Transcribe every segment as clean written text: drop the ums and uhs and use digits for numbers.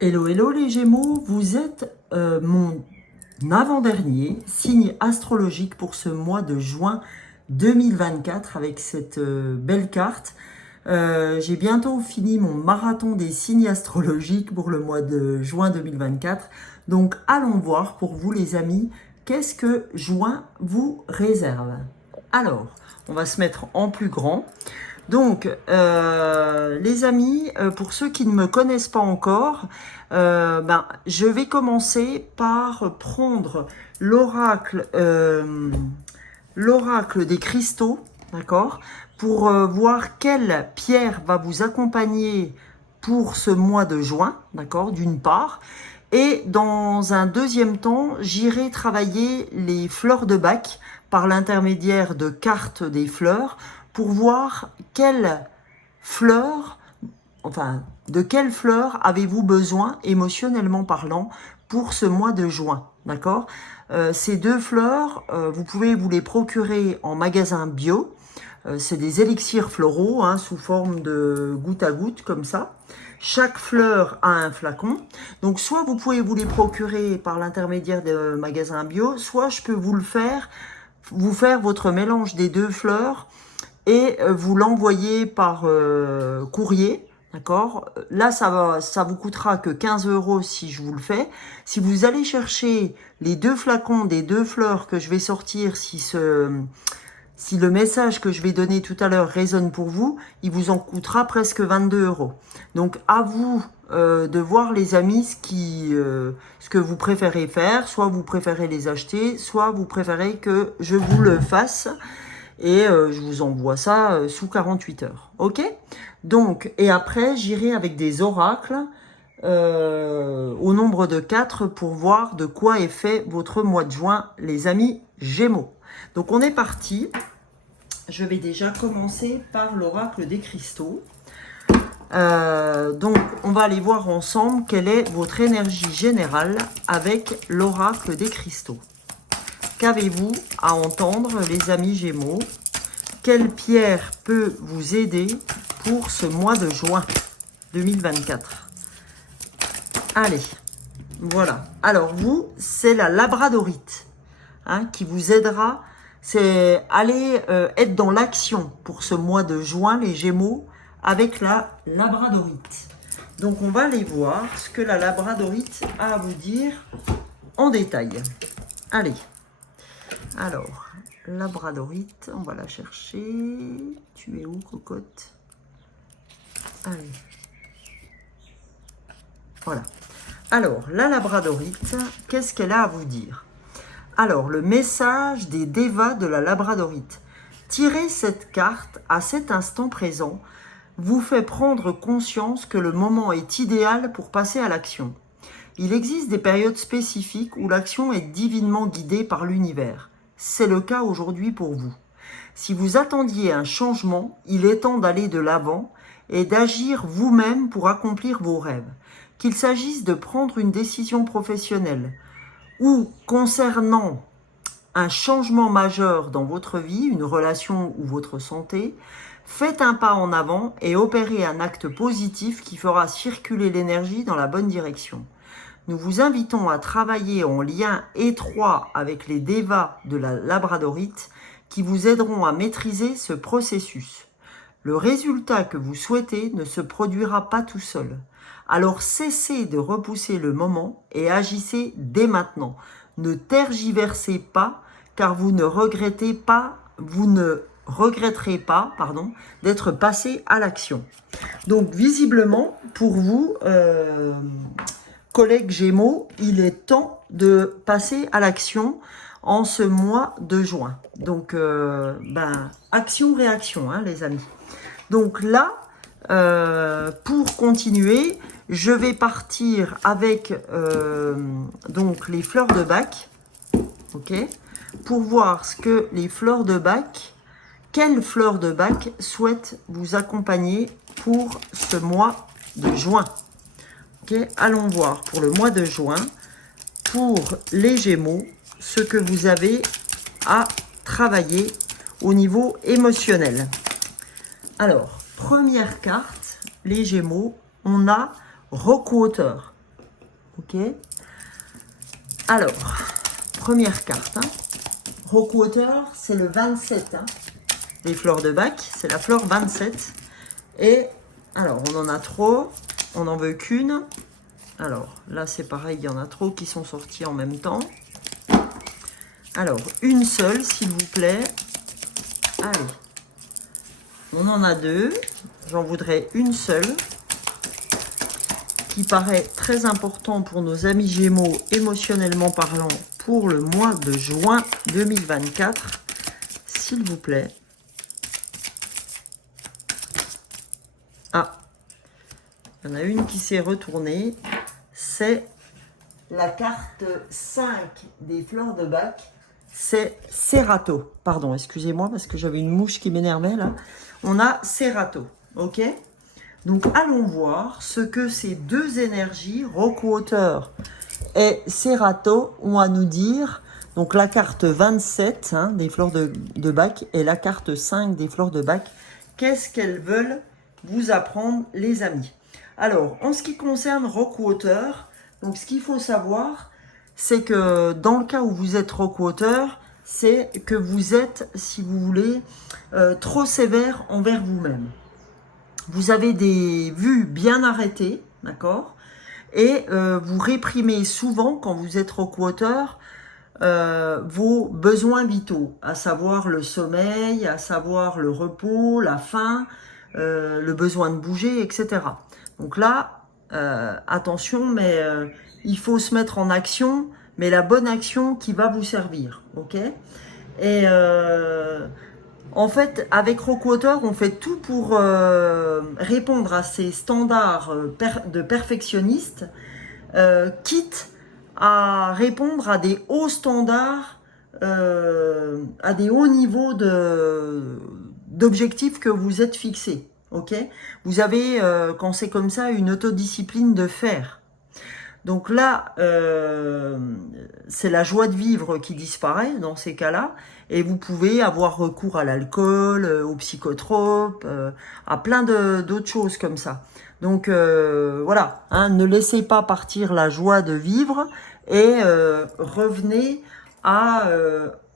Hello, hello les Gémeaux, vous êtes mon avant-dernier signe astrologique pour ce mois de juin 2024 avec cette belle carte. J'ai bientôt fini mon marathon des signes astrologiques pour le mois de juin 2024. Donc allons voir pour vous les amis, qu'est-ce que juin vous réserve. Alors, on va se mettre en plus grand. Donc, les amis, pour ceux qui ne me connaissent pas encore, je vais commencer par prendre l'oracle des cristaux, d'accord, pour voir quelle pierre va vous accompagner pour ce mois de juin, d'accord, d'une part. Et dans un deuxième temps, j'irai travailler les fleurs de Bach par l'intermédiaire de cartes des fleurs pour voir de quelles fleurs avez-vous besoin émotionnellement parlant pour ce mois de juin, d'accord? Ces deux fleurs, vous pouvez vous les procurer en magasin bio. C'est des élixirs floraux sous forme de goutte à goutte comme ça. Chaque fleur a un flacon. Donc soit vous pouvez vous les procurer par l'intermédiaire de magasins bio, soit je peux vous faire votre mélange des deux fleurs et vous l'envoyez par courrier. D'accord. Là, ça vous coûtera que 15 € si je vous le fais. Si vous allez chercher les deux flacons des deux fleurs que je vais sortir, si le message que je vais donner tout à l'heure résonne pour vous, il vous en coûtera presque 22 €. Donc, à vous de voir les amis ce que vous préférez faire. Soit vous préférez les acheter, soit vous préférez que je vous le fasse. Et je vous envoie ça sous 48 heures. Ok? Donc, et après, j'irai avec des oracles au nombre de 4 pour voir de quoi est fait votre mois de juin, les amis Gémeaux. Donc, on est parti. Je vais déjà commencer par l'oracle des cristaux. Donc, on va aller voir ensemble quelle est votre énergie générale avec l'oracle des cristaux. Qu'avez-vous à entendre, les amis Gémeaux? Quelle pierre peut vous aider pour ce mois de juin 2024? Allez, voilà. Alors vous, c'est la labradorite qui vous aidera. C'est aller être dans l'action pour ce mois de juin, les Gémeaux, avec la labradorite. Donc on va aller voir ce que la labradorite a à vous dire en détail. Allez. Alors, labradorite, on va la chercher. Tu es où, cocotte? Allez. Voilà. Alors, la labradorite, qu'est-ce qu'elle a à vous dire? Alors, le message des dévas de la labradorite. Tirer cette carte à cet instant présent vous fait prendre conscience que le moment est idéal pour passer à l'action. Il existe des périodes spécifiques où l'action est divinement guidée par l'univers. C'est le cas aujourd'hui pour vous. Si vous attendiez un changement, il est temps d'aller de l'avant et d'agir vous-même pour accomplir vos rêves. Qu'il s'agisse de prendre une décision professionnelle ou concernant un changement majeur dans votre vie, une relation ou votre santé, faites un pas en avant et opérez un acte positif qui fera circuler l'énergie dans la bonne direction. Nous vous invitons à travailler en lien étroit avec les dévas de la labradorite qui vous aideront à maîtriser ce processus. Le résultat que vous souhaitez ne se produira pas tout seul. Alors cessez de repousser le moment et agissez dès maintenant. Ne tergiversez pas car vous ne regretterez pas, d'être passé à l'action. Donc visiblement pour vous, collègues Gémeaux, il est temps de passer à l'action en ce mois de juin. Donc, action-réaction, les amis. Donc là, pour continuer, je vais partir avec donc les fleurs de Bach, ok, pour voir ce que les fleurs de Bach, quelles fleurs de Bach souhaitent vous accompagner pour ce mois de juin. Okay, allons voir pour le mois de juin, pour les Gémeaux, ce que vous avez à travailler au niveau émotionnel. Alors, première carte, les Gémeaux, on a Rockwater. Ok. Alors, première carte. Hein. Rockwater, c'est le 27. Hein, des fleurs de bac. C'est la fleur 27. Et alors, on en a trop. On n'en veut qu'une. Alors, là, c'est pareil. Il y en a trop qui sont sortis en même temps. Alors, une seule, s'il vous plaît. Allez. On en a deux. J'en voudrais une seule. Qui paraît très important pour nos amis Gémeaux, émotionnellement parlant, pour le mois de juin 2024. S'il vous plaît. Ah. Il y en a une qui s'est retournée. C'est la carte 5 des fleurs de bac. C'est Serrato. Pardon, excusez-moi parce que j'avais une mouche qui m'énervait là. On a Serrato, ok? Donc allons voir ce que ces deux énergies, Rockwater et Serrato, ont à nous dire. Donc la carte 27 hein, des fleurs de bac et la carte 5 des fleurs de bac. Qu'est-ce qu'elles veulent vous apprendre les amis? Alors, en ce qui concerne Rockwater, donc ce qu'il faut savoir, c'est que dans le cas où vous êtes Rockwater, c'est que vous êtes, si vous voulez, trop sévère envers vous-même. Vous avez des vues bien arrêtées, d'accord? Et vous réprimez souvent, quand vous êtes Rockwater, vos besoins vitaux, à savoir le sommeil, à savoir le repos, la faim, le besoin de bouger, etc. Donc là, attention, mais il faut se mettre en action, mais la bonne action qui va vous servir, ok? Et en fait, avec Rockwater, on fait tout pour répondre à ces standards de perfectionnistes, quitte à répondre à des hauts standards, à des hauts niveaux d'objectifs que vous êtes fixés. Ok, vous avez, quand c'est comme ça, une autodiscipline de fer. Donc là, c'est la joie de vivre qui disparaît dans ces cas-là. Et vous pouvez avoir recours à l'alcool, aux psychotropes, à plein d'autres choses comme ça. Donc voilà, hein, ne laissez pas partir la joie de vivre et revenez à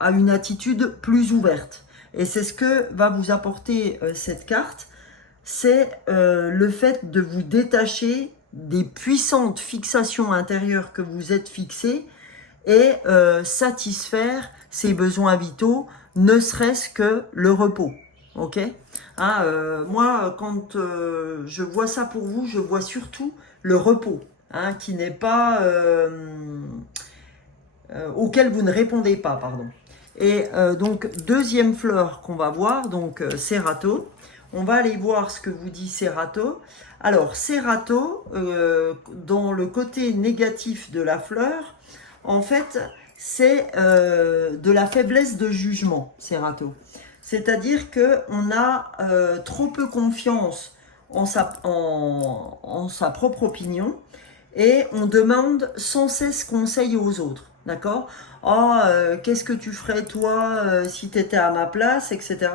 une attitude plus ouverte. Et c'est ce que va vous apporter cette carte. C'est le fait de vous détacher des puissantes fixations intérieures que vous êtes fixées et satisfaire ses besoins vitaux, ne serait-ce que le repos. Ok, hein, moi, quand je vois ça pour vous, je vois surtout le repos, hein, qui n'est pas auquel vous ne répondez pas, pardon. Et donc, deuxième fleur qu'on va voir, donc Serrato. On va aller voir ce que vous dit Serrato. Alors, Serrato, dans le côté négatif de la fleur, en fait, c'est de la faiblesse de jugement, Serrato. C'est-à-dire qu'on a trop peu confiance en sa propre opinion et on demande sans cesse conseil aux autres. D'accord? Oh, qu'est-ce que tu ferais toi si tu étais à ma place, etc.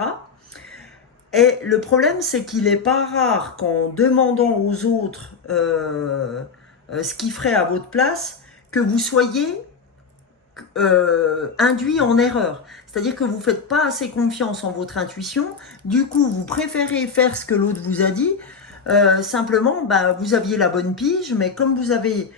Et le problème, c'est qu'il n'est pas rare qu'en demandant aux autres ce qu'ils feraient à votre place, que vous soyez induit en erreur. C'est-à-dire que vous ne faites pas assez confiance en votre intuition. Du coup, vous préférez faire ce que l'autre vous a dit. Simplement, bah, vous aviez la bonne pige, mais comme vous avez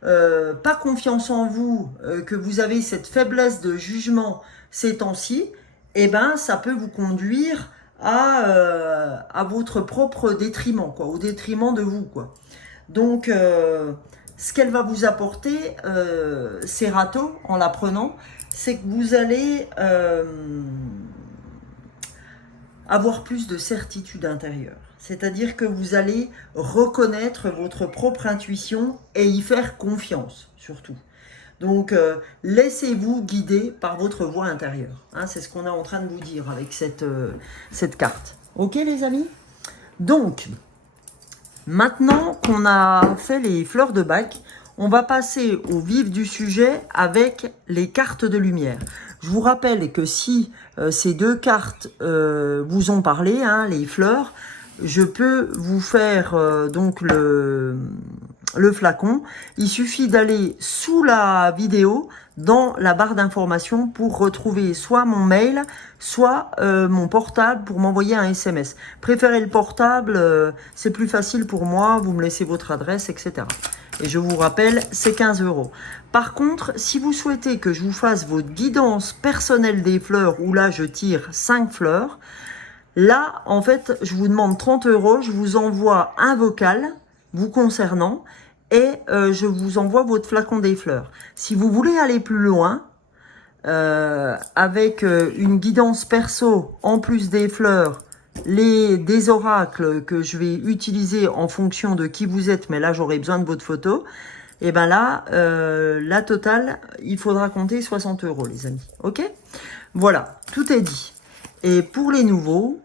pas confiance en vous, que vous avez cette faiblesse de jugement ces temps-ci, eh ben, ça peut vous conduire à votre propre détriment, quoi, au détriment de vous, quoi. Donc, ce qu'elle va vous apporter, Serrato, en l'apprenant, c'est que vous allez avoir plus de certitude intérieure. C'est-à-dire que vous allez reconnaître votre propre intuition et y faire confiance, surtout. Donc, laissez-vous guider par votre voix intérieure. Hein, c'est ce qu'on est en train de vous dire avec cette carte. Ok, les amis? Donc, maintenant qu'on a fait les fleurs de bac, on va passer au vif du sujet avec les cartes de lumière. Je vous rappelle que si ces deux cartes vous ont parlé, hein, les fleurs, je peux vous faire donc le flacon, il suffit d'aller sous la vidéo dans la barre d'information pour retrouver soit mon mail, soit mon portable pour m'envoyer un SMS. Préférez le portable, c'est plus facile pour moi, vous me laissez votre adresse, etc. Et je vous rappelle, c'est 15 €. Par contre, si vous souhaitez que je vous fasse votre guidance personnelle des fleurs, où là je tire 5 fleurs, là en fait je vous demande 30 €, je vous envoie un vocal vous concernant et je vous envoie votre flacon des fleurs. Si vous voulez aller plus loin, avec une guidance perso en plus des fleurs, des oracles que je vais utiliser en fonction de qui vous êtes, mais là j'aurai besoin de votre photo, et ben là, la totale, il faudra compter 60 € les amis, ok? Voilà, tout est dit. Et pour les nouveaux,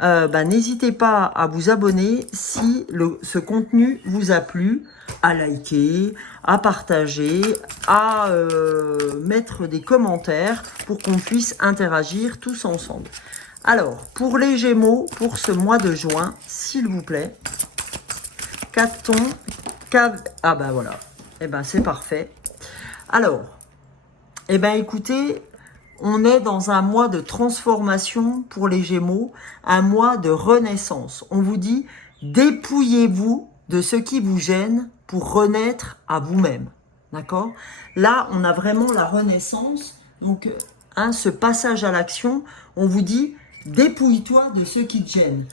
n'hésitez pas à vous abonner si ce contenu vous a plu, à liker, à partager, à mettre des commentaires pour qu'on puisse interagir tous ensemble. Alors, pour les Gémeaux, pour ce mois de juin, s'il vous plaît, qu'a-t-on... Ah ben voilà, eh ben c'est parfait. Alors, eh ben écoutez... On est dans un mois de transformation pour les Gémeaux, un mois de renaissance. On vous dit, dépouillez-vous de ce qui vous gêne pour renaître à vous-même. D'accord? Là, on a vraiment la renaissance. Donc, ce passage à l'action, on vous dit, dépouille-toi de ce qui te gêne.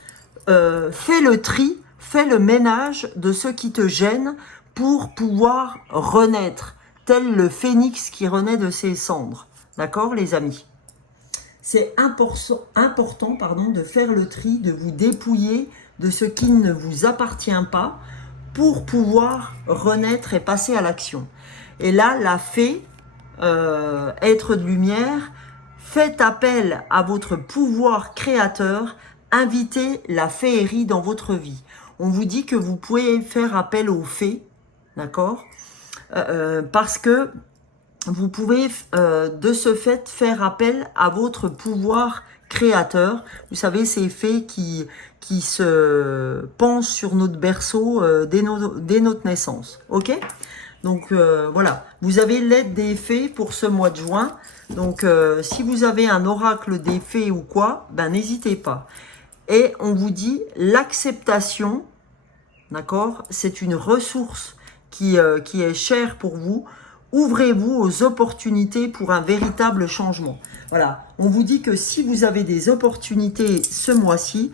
Fais le tri, fais le ménage de ce qui te gêne pour pouvoir renaître, tel le phénix qui renaît de ses cendres. D'accord, les amis? C'est important de faire le tri, de vous dépouiller de ce qui ne vous appartient pas pour pouvoir renaître et passer à l'action. Et là, la fée, être de lumière, faites appel à votre pouvoir créateur, invitez la féerie dans votre vie. On vous dit que vous pouvez faire appel aux fées, d'accord? Parce que vous pouvez de ce fait faire appel à votre pouvoir créateur. Vous savez, ces fées qui se pensent sur notre berceau dès notre naissance. Ok? Donc voilà, vous avez l'aide des fées pour ce mois de juin. Donc si vous avez un oracle des fées ou quoi, n'hésitez pas. Et on vous dit l'acceptation, d'accord? C'est une ressource qui est chère pour vous. Ouvrez-vous aux opportunités pour un véritable changement. Voilà, on vous dit que si vous avez des opportunités ce mois-ci,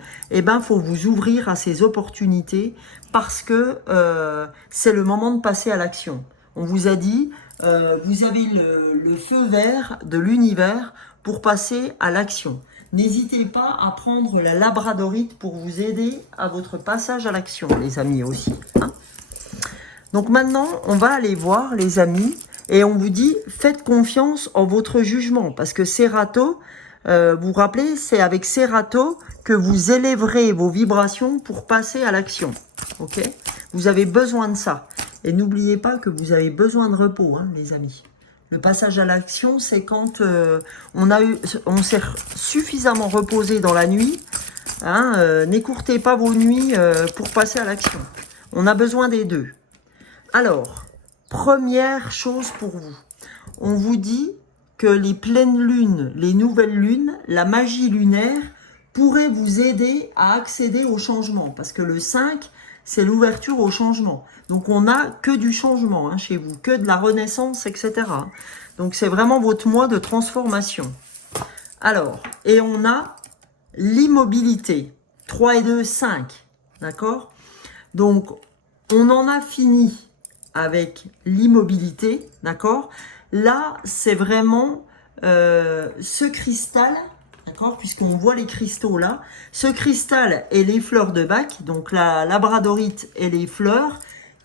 faut vous ouvrir à ces opportunités parce que c'est le moment de passer à l'action. On vous a dit, vous avez le feu vert de l'univers pour passer à l'action. N'hésitez pas à prendre la labradorite pour vous aider à votre passage à l'action, les amis aussi. Hein. Donc maintenant, on va aller voir, les amis, et on vous dit, faites confiance en votre jugement, parce que Serato, vous vous rappelez, c'est avec Serato que vous élèverez vos vibrations pour passer à l'action. Ok? Vous avez besoin de ça. Et n'oubliez pas que vous avez besoin de repos, hein, les amis. Le passage à l'action, c'est quand on s'est suffisamment reposé dans la nuit. Hein, n'écourtez pas vos nuits pour passer à l'action. On a besoin des deux. Alors, première chose pour vous, on vous dit que les pleines lunes, les nouvelles lunes, la magie lunaire pourrait vous aider à accéder au changement. Parce que le 5, c'est l'ouverture au changement. Donc, on n'a que du changement hein, chez vous, que de la renaissance, etc. Donc, c'est vraiment votre mois de transformation. Alors, et on a l'immobilité. 3 et 2, 5. D'accord? Donc, on en a fini avec l'immobilité, d'accord? Là, c'est vraiment ce cristal, d'accord? Puisqu'on voit les cristaux là. Ce cristal et les fleurs de bac, donc la labradorite et les fleurs,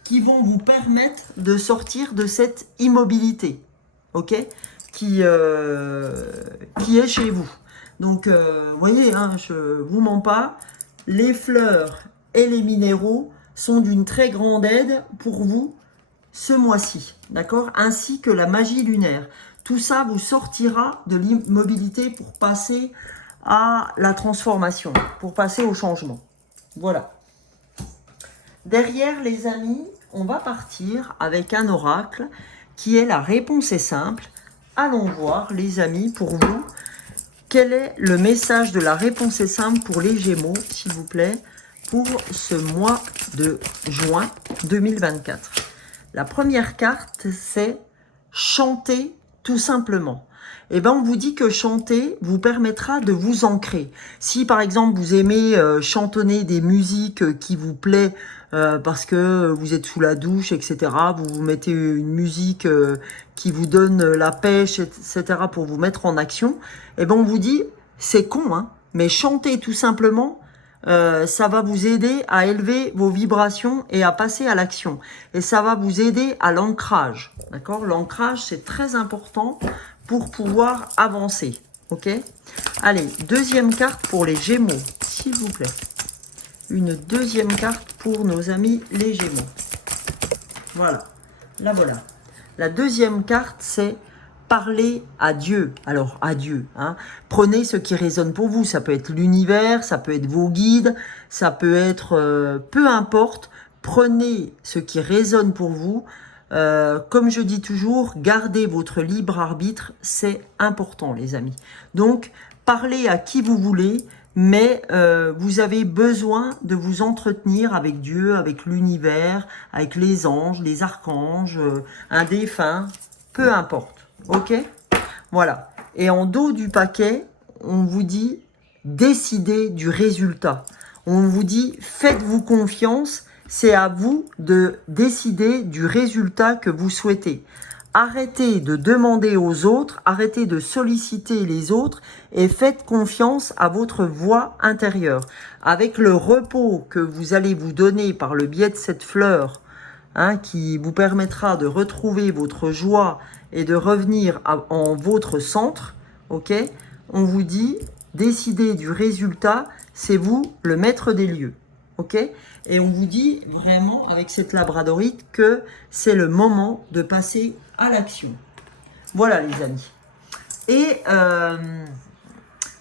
qui vont vous permettre de sortir de cette immobilité, ok? Qui est chez vous. Donc, vous voyez, hein, je vous mens pas, les fleurs et les minéraux sont d'une très grande aide pour vous ce mois-ci, d'accord? Ainsi que la magie lunaire. Tout ça vous sortira de l'immobilité pour passer à la transformation, pour passer au changement. Voilà. Derrière, les amis, on va partir avec un oracle qui est la réponse est simple. Allons voir, les amis, pour vous, quel est le message de la réponse est simple pour les Gémeaux, s'il vous plaît, pour ce mois de juin 2024. La première carte, c'est chanter tout simplement. Eh ben, on vous dit que chanter vous permettra de vous ancrer. Si par exemple vous aimez chantonner des musiques qui vous plaisent parce que vous êtes sous la douche, etc., vous mettez une musique qui vous donne la pêche, etc., pour vous mettre en action, eh ben, on vous dit, c'est con, hein, mais chanter tout simplement, ça va vous aider à élever vos vibrations et à passer à l'action. Et ça va vous aider à l'ancrage. D'accord? L'ancrage, c'est très important pour pouvoir avancer. Ok? Allez, deuxième carte pour les Gémeaux, s'il vous plaît. Une deuxième carte pour nos amis les Gémeaux. Voilà. La voilà. La deuxième carte, c'est parler à Dieu. Alors, à Dieu. Hein. Prenez ce qui résonne pour vous. Ça peut être l'univers, ça peut être vos guides, ça peut être... peu importe. Prenez ce qui résonne pour vous. Comme je dis toujours, gardez votre libre arbitre. C'est important, les amis. Donc, parlez à qui vous voulez, mais vous avez besoin de vous entretenir avec Dieu, avec l'univers, avec les anges, les archanges, un défunt, peu importe. Ok? Voilà. Et en dos du paquet, on vous dit décidez du résultat. On vous dit faites-vous confiance, c'est à vous de décider du résultat que vous souhaitez. Arrêtez de demander aux autres, arrêtez de solliciter les autres et faites confiance à votre voix intérieure. Avec le repos que vous allez vous donner par le biais de cette fleur, hein, qui vous permettra de retrouver votre joie et de revenir en votre centre, ok? On vous dit, décidez du résultat, c'est vous le maître des lieux, ok? Et on vous dit vraiment, avec cette labradorite, que c'est le moment de passer à l'action. Voilà les amis. Et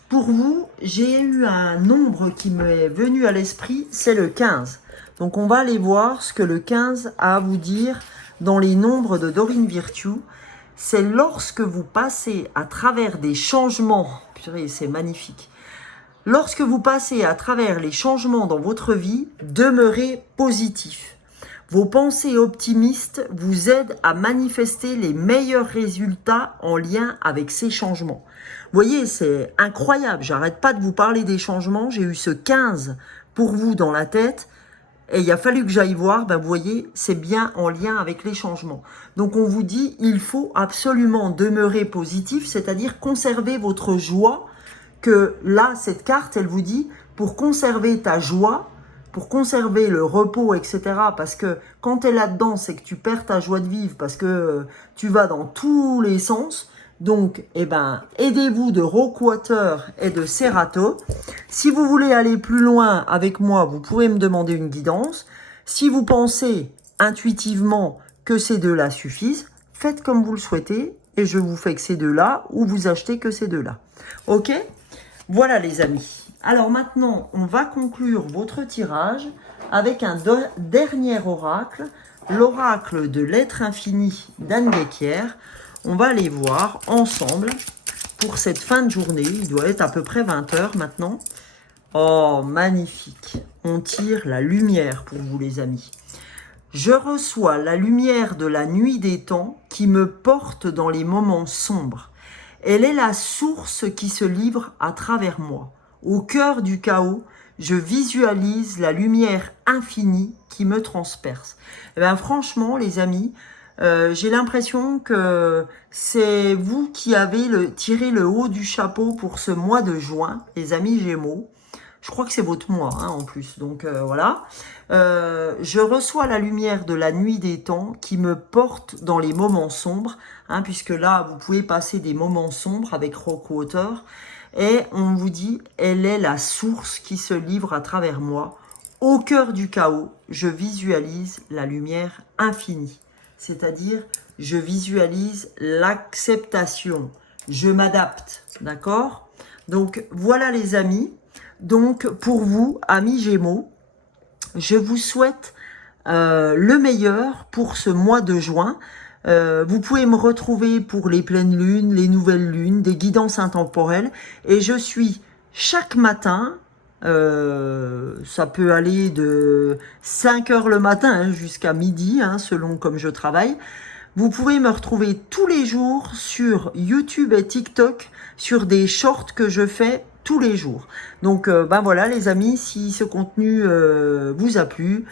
pour vous, j'ai eu un nombre qui m'est venu à l'esprit, c'est le 15. Donc on va aller voir ce que le 15 a à vous dire dans les nombres de Dorine Virtue. C'est lorsque vous passez à travers des changements, purée, c'est magnifique. Lorsque vous passez à travers les changements dans votre vie, demeurez positif. Vos pensées optimistes vous aident à manifester les meilleurs résultats en lien avec ces changements. Vous voyez, c'est incroyable. J'arrête pas de vous parler des changements. J'ai eu ce 15 pour vous dans la tête. Et il a fallu que j'aille voir, ben vous voyez, c'est bien en lien avec les changements. Donc on vous dit, il faut absolument demeurer positif, c'est-à-dire conserver votre joie, que là, cette carte, elle vous dit, pour conserver ta joie, pour conserver le repos, etc. Parce que quand tu es là-dedans, c'est que tu perds ta joie de vivre, parce que tu vas dans tous les sens. Donc, eh ben, aidez-vous de Rockwater et de Serato. Si vous voulez aller plus loin avec moi, vous pouvez me demander une guidance. Si vous pensez intuitivement que ces deux-là suffisent, faites comme vous le souhaitez et je vous fais que ces deux-là ou vous achetez que ces deux-là. Ok? Voilà les amis. Alors maintenant, on va conclure votre tirage avec un dernier oracle, l'oracle de l'être infini d'Anne Guéquier. On va aller voir ensemble pour cette fin de journée. Il doit être à peu près 20 h maintenant. Oh, magnifique. On tire la lumière pour vous les amis. Je reçois la lumière de la nuit des temps qui me porte dans les moments sombres. Elle est la source qui se livre à travers moi. Au cœur du chaos, je visualise la lumière infinie qui me transperce. Eh bien, franchement, les amis, j'ai l'impression que c'est vous qui avez tiré le haut du chapeau pour ce mois de juin, les amis Gémeaux. Je crois que c'est votre mois hein, en plus, donc voilà. Je reçois la lumière de la nuit des temps qui me porte dans les moments sombres, hein, puisque là, vous pouvez passer des moments sombres avec Rockwater. Et on vous dit, elle est la source qui se livre à travers moi. Au cœur du chaos, je visualise la lumière infinie. C'est-à-dire, je visualise l'acceptation. Je m'adapte, d'accord? Donc, voilà les amis. Donc, pour vous, amis Gémeaux, je vous souhaite le meilleur pour ce mois de juin. Vous pouvez me retrouver pour les pleines lunes, les nouvelles lunes, des guidances intemporelles. Et je suis chaque matin, ça peut aller de 5 heures le matin jusqu'à midi, selon comme je travaille. Vous pouvez me retrouver tous les jours sur YouTube et TikTok sur des shorts que je fais tous les jours. Donc ben voilà les amis, si ce contenu vous a plu,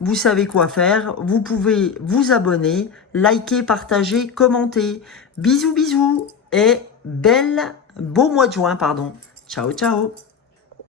vous savez quoi faire. Vous pouvez vous abonner, liker, partager, commenter. Bisous bisous et beau mois de juin, pardon. Ciao ciao.